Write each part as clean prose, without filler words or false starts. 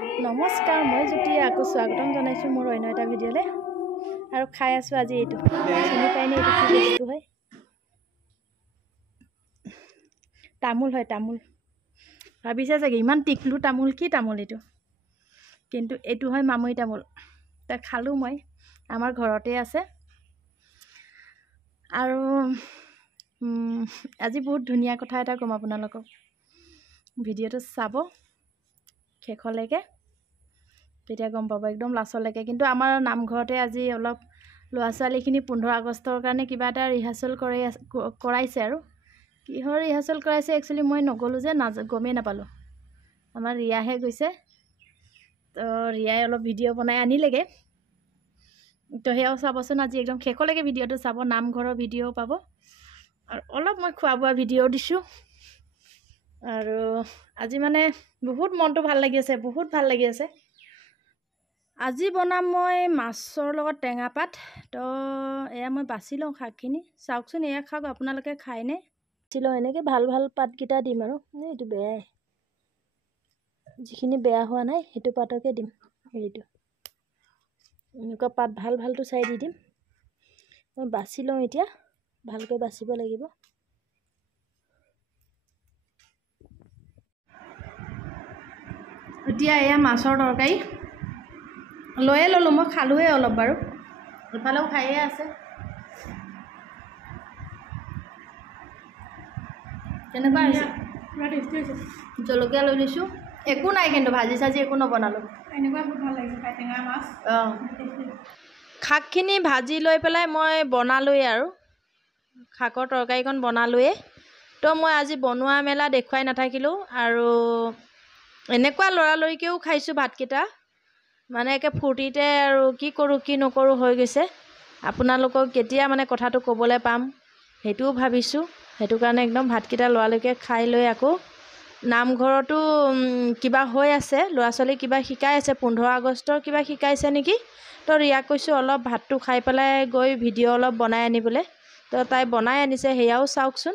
নমস্কাৰ, মই জ্যোতি আকৌ স্বাগতম জনাইছোঁ মোৰ অন্য এটা ভিডিঅ'লৈ। আৰু খাই আছোঁ আজি এইটো চিনি পাইনে? এইটো কি বস্তু হয়? তামোল হয়, তামোল। ভাবিছে চাগে ইমান টিকলু তামোল, কি তামোল এইটো? কিন্তু এইটো হয় মামৈ তামোল। তাক খালোঁ মই, আমাৰ ঘৰতে আছে। আৰু আজি বহুত ধুনীয়া কথা এটা ক'ম আপোনালোকক। ভিডিঅ'টো চাব শেষলৈকে, তেতিয়া গম পাব, একদম লাষ্টলৈকে। কিন্তু আমাৰ নামঘৰতে আজি অলপ ল'ৰা ছোৱালীখিনি 15 আগষ্টৰ কাৰণে কিবা এটা ৰিহাৰ্চেল কৰাইছে। আৰু কিহৰ ৰিহাৰ্চেল কৰাইছে একচুৱেলি মই নগ'লোঁ যে, গমেই নাপালোঁ। আমাৰ ৰিয়াহে গৈছে, তো ৰিয়াই অলপ ভিডিঅ' বনাই আনিলেগৈ। তো সেয়াও চাবচোন, আজি একদম শেষলৈকে ভিডিঅ'টো চাব। নামঘৰৰ ভিডিঅ'ও পাব, আৰু অলপ মই খোৱা বোৱা ভিডিঅ'ও দিছোঁ। আৰু আজি মানে বহুত মনটো ভাল লাগি আছে, বহুত ভাল লাগি আছে। আজি বনাম মই মাছৰ লগত টেঙা পাত। তো এয়া মই বাছি লওঁ শাকখিনি। চাওকচোন, এয়া শাক আপোনালোকে খায়নে? বাছি লওঁ, এনেকৈ ভাল ভাল পাতকেইটা দিম। আৰু এইটো বেয়াই, যিখিনি বেয়া হোৱা নাই সেইটো পাতকে দিম। হেৰিটো এনেকুৱা পাত ভাল ভালটো চাই দি দিম। মই বাছি লওঁ এতিয়া, ভালকৈ বাচিব লাগিব। এতিয়া এয়া মাছৰ তৰকাৰী লৈয়ে ল'লোঁ, মই খালোঁৱে অলপ বাৰু, ইফালেও খায়ে আছে। কেনেকুৱা হৈছে? পুৰা টেষ্টি হৈছে। জলকীয়া লৈ লৈছোঁ, একো নাই কিন্তু ভাজি চাজি একো নবনালোঁ। এনেকুৱা বহুত ভাল লাগিছে খাই, টেঙা মাছ। অঁ, শাকখিনি ভাজি লৈ পেলাই মই বনালোৱেই, আৰু শাকৰ তৰকাৰীকণ বনালোৱেই। তো মই আজি বনোৱা মেলা দেখুৱাই নাথাকিলোঁ। আৰু এনেকুৱা লৰালৰিকৈও খাইছোঁ ভাতকেইটা, মানে একে ফূৰ্তিতে, আৰু কি কৰোঁ কি নকৰোঁ হৈ গৈছে। আপোনালোকক কেতিয়া মানে কথাটো ক'বলৈ পাম সেইটোও ভাবিছোঁ। সেইটো কাৰণে একদম ভাতকেইটা লৰালৰিকৈ খাই লৈ, আকৌ নামঘৰতো কিবা হৈ আছে, ল'ৰা ছোৱালী কিবা শিকাই আছে, 15 আগষ্টৰ কিবা শিকাইছে নেকি। তো ৰিয়াক কৈছোঁ অলপ ভাতটো খাই পেলাই গৈ ভিডিঅ' অলপ বনাই আনিবলৈ। তো তাই বনাই আনিছে, সেয়াও চাওকচোন।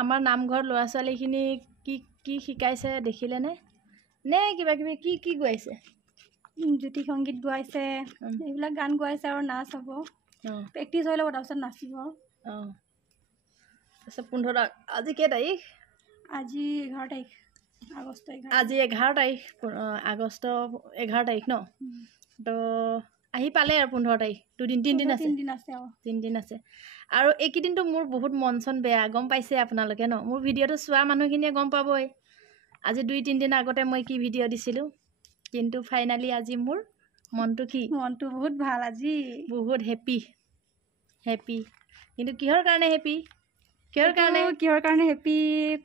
আমাৰ নামঘৰত ল'ৰা ছোৱালীখিনি কি কি শিকাইছে দেখিলেনে? নে কিবা কিবি কি কি গোৱাইছে? জ্যোতি সংগীত গোৱাইছে, এইবিলাক গান গোৱাইছে, আৰু নাচ হ'ব। প্ৰেক্টিচ হৈ ল'ব, তাৰপিছত নাচিব। অঁ, তাৰপিছত 15 আজি কেই তাৰিখ? আজি 11 তাৰিখ আগষ্ট। আজি 11 তাৰিখ, আগষ্ট 11 তাৰিখ ন? তো আহি পালে আৰু 15 তাৰিখ। 3 দিন আছে। 3 দিন আছে। আৰু এইকেইদিনটো মোৰ বহুত মন চন বেয়া, গম পাইছে আপোনালোকে ন? মোৰ ভিডিঅ'টো চোৱা মানুহখিনিয়ে গম পাবই। আজি 2-3 দিন আগতে মই কি ভিডিঅ' দিছিলোঁ। কিন্তু ফাইনেলি আজি মোৰ মনটো কি? মনটো বহুত ভাল আজি। বহুত হেপী। কিন্তু কিহৰ কাৰণে হেপী কিহৰ কাৰণে হেপি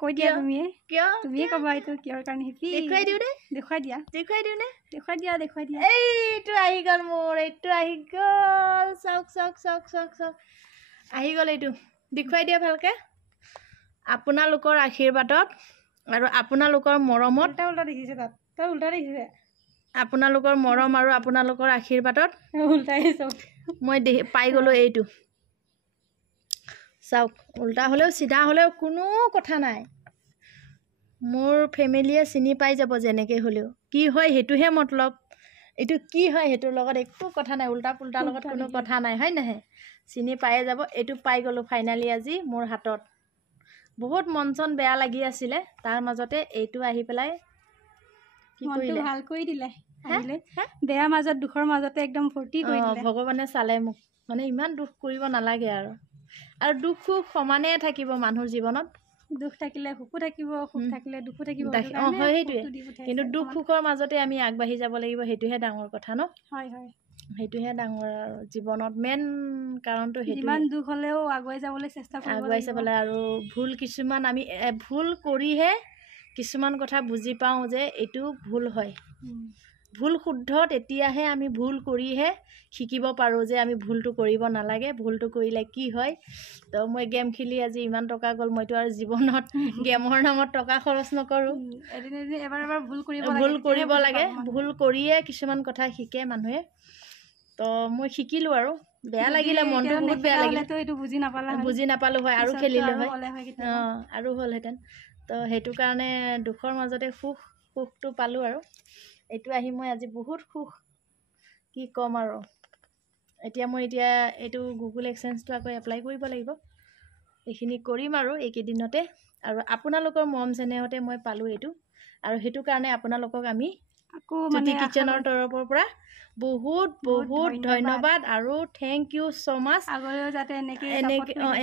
কৈ দিয়া তুমি কিয় তুমিয়ে ক'বা এইটো কিহৰ কাৰণে হেপি দেখুৱাই দিওঁ নে দেখুৱাই দিয়া এইটো আহি গ'ল মোৰ এইটো আহি গ'ল চাওক আহি গ'ল এইটো দেখুৱাই দিয়া ভালকে আপোনালোকৰ আশীৰ্বাদত আৰু আপোনালোকৰ মৰমত উল্টা দেখিছে তাত তই উল্টা দেখিছে আপোনালোকৰ মৰম আৰু আপোনালোকৰ আশীৰ্বাদত উল্টাই চব মই পাই গ'লো এইটো চাওক উল্টা হ'লেও চিধা হ'লেও কোনো কথা নাই মোৰ ফেমিলিয়ে চিনি পাই যাব যেনেকৈ হ'লেও কি হয় সেইটোহে মতলব এইটো কি হয় সেইটোৰ লগত একো কথা নাই উল্টা পুল্টাৰ লগত কোনো কথা নাই হয় নহয় চিনি পায়ে যাব এইটো পাই গ'লোঁ ফাইনেলি আজি মোৰ হাতত বহুত মন চন বেয়া লাগি আছিলে তাৰ মাজতে এইটো আহি পেলাই কি কৰিলে ভাল কৰি দিলে বেয়া মাজত দুখৰ মাজতে একদম ফূৰ্তি কৰি দিলে ভগৱানে চালে মোক মানে ইমান দুখ কৰিব নালাগে আৰু দুখ সুখ সমানে থাকিব মানুহৰ জীৱনত দুখ থাকিলে সুখো থাকিব সুখ থাকিলে দুখো থাকিব হয় সেইটোৱে কিন্তু দুখ সুখৰ মাজতে আমি আগবাঢ়ি যাব লাগিব সেইটোহে ডাঙৰ কথা ন হয় সেইটোহে ডাঙৰ আৰু জীৱনত মেইন কাৰণটো সেইটো যিমান দুখ হ'লেও আগুৱাই যাবলৈ চেষ্টা কৰিব আগুৱাই যাবলৈ আৰু ভুল কিছুমান আমি ভুল কৰিহে কিছুমান কথা বুজি পাওঁ যে এইটো ভুল হয় ভুল শুদ্ধ তেতিয়াহে আমি ভুল কৰিহে শিকিব পাৰোঁ যে আমি ভুলটো কৰিব নালাগে ভুলটো কৰিলে কি হয় তো মই গেম খেলি আজি ইমান টকা গ'ল মইতো আৰু জীৱনত গেমৰ নামত টকা খৰচ নকৰোঁ এবাৰ ভুল কৰিব লাগে ভুল কৰিয়ে কিছুমান কথা শিকে মানুহে তো মই শিকিলোঁ আৰু বেয়া লাগিলে মনটো বহুত বেয়া লাগিলে বুজি নাপালোঁ হয় আৰু খেলিলোঁ হয় আৰু হ'লহেঁতেন তো সেইটো কাৰণে দুখৰ মাজতে সুখটো পালোঁ আৰু এইটো আহি মই আজি বহুত সুখ কি ক'ম আৰু এতিয়া এইটো গুগল এক্সেঞ্জটো আকৌ এপ্লাই কৰিব লাগিব এইখিনি কৰিম আৰু এইকেইদিনতে আৰু আপোনালোকৰ মৰম চেনেহতে মই পালোঁ এইটো আৰু সেইটো কাৰণে আপোনালোকক আমি জ্যোতি কিচেনৰ তৰফৰ পৰা বহুত ধন্যবাদ আৰু থেংক ইউ ছ' মাছ আগলৈও যাতে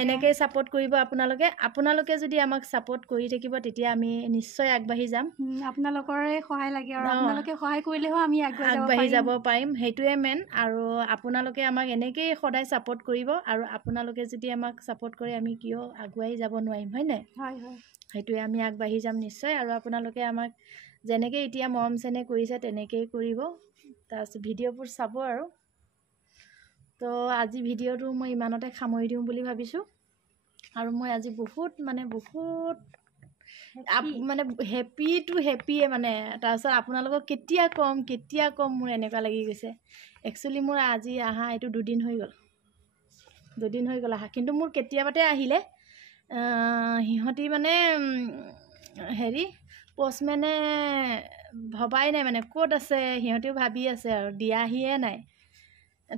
এনেকৈ ছাপোৰ্ট কৰিব আপোনালোকে যদি আমাক ছাপোৰ্ট কৰি থাকিব তেতিয়া আমি নিশ্চয় আগবাঢ়ি যাম আপোনালোকৰে সহায় লাগে আৰু আপোনালোকে সহায় কৰিলেহে আমি আগবাঢ়ি যাব পাৰিম সেইটোৱে মেইন আৰু আপোনালোকে আমাক এনেকৈয়ে সদায় ছাপোৰ্ট কৰিব আৰু আপোনালোকে যদি আমাক ছাপোৰ্ট কৰে আমি কিয় আগুৱাই যাব নোৱাৰিম হয় নাই সেইটোৱে আমি আগবাঢ়ি যাম নিশ্চয় আৰু আপোনালোকে আমাক যেনেকৈ এতিয়া মৰম চেনেহ কৰিছে তেনেকৈয়ে কৰিব তাৰপিছত ভিডিঅ'বোৰ চাব আৰু তো আজি ভিডিঅ'টো মই ইমানতে সামৰি দিওঁ বুলি ভাবিছোঁ আৰু মই আজি বহুত হেপিয়ে মানে তাৰপিছত আপোনালোকক কেতিয়া ক'ম মোৰ এনেকুৱা লাগি গৈছে একচুৱেলি মোৰ আজি আহা এইটো 2 দিন হৈ গ'ল আহা কিন্তু মোৰ কেতিয়াবাতে আহিলে সিহঁতি মানে পষ্টমেনে ভবাই নাই মানে ক'ত আছে সিহঁতেও ভাবি আছে আৰু দিয়াহিয়ে নাই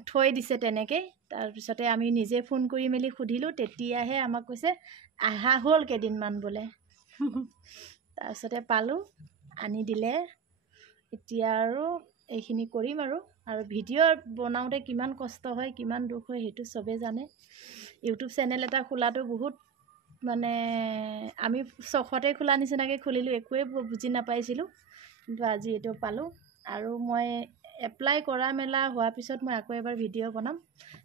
থৈ দিছে তেনেকৈ তাৰপিছতে আমি নিজে ফোন কৰি মেলি সুধিলোঁ তেতিয়াহে আমাক কৈছে আহা হ'ল কেইদিনমান বোলে তাৰপিছতে পালোঁ আনি দিলে এতিয়া আৰু এইখিনি কৰিম আৰু ভিডিঅ' বনাওঁতে কিমান কষ্ট হয় কিমান দুখ হয় সেইটো চবেই জানে ইউটিউব চেনেল এটা খোলাটো বহুত মানে আমি চখতে খোলা নিচিনাকৈ খুলিলোঁ একোৱে বুজি নাপাইছিলোঁ কিন্তু আজি এইটো পালোঁ আৰু মই এপ্লাই কৰা মেলা হোৱাৰ পিছত মই আকৌ এবাৰ ভিডিঅ' বনাম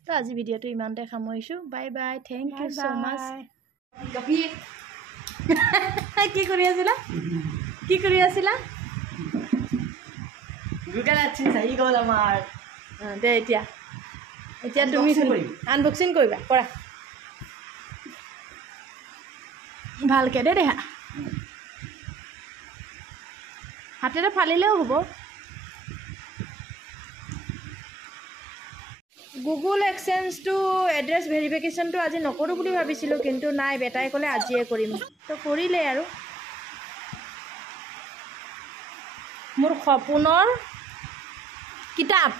তো আজি ভিডিঅ'টো ইমানতে সামৰিছোঁ bye bye thank you so' মাছ কি কৰি আছিলা দে এতিয়া তুমি আনবক্সিং কৰিবা কৰা ভালকৈ দেহা হাতেৰে ফালিলেও হ'ব গুগল এক্সেঞ্জটো এড্ৰেছ ভেৰিফিকেশ্যনটো আজি নকৰোঁ বুলি ভাবিছিলোঁ কিন্তু নাই বেটাই ক'লে আজিয়ে কৰিম তো কৰিলে আৰু মোৰ সপোনৰ কিতাপ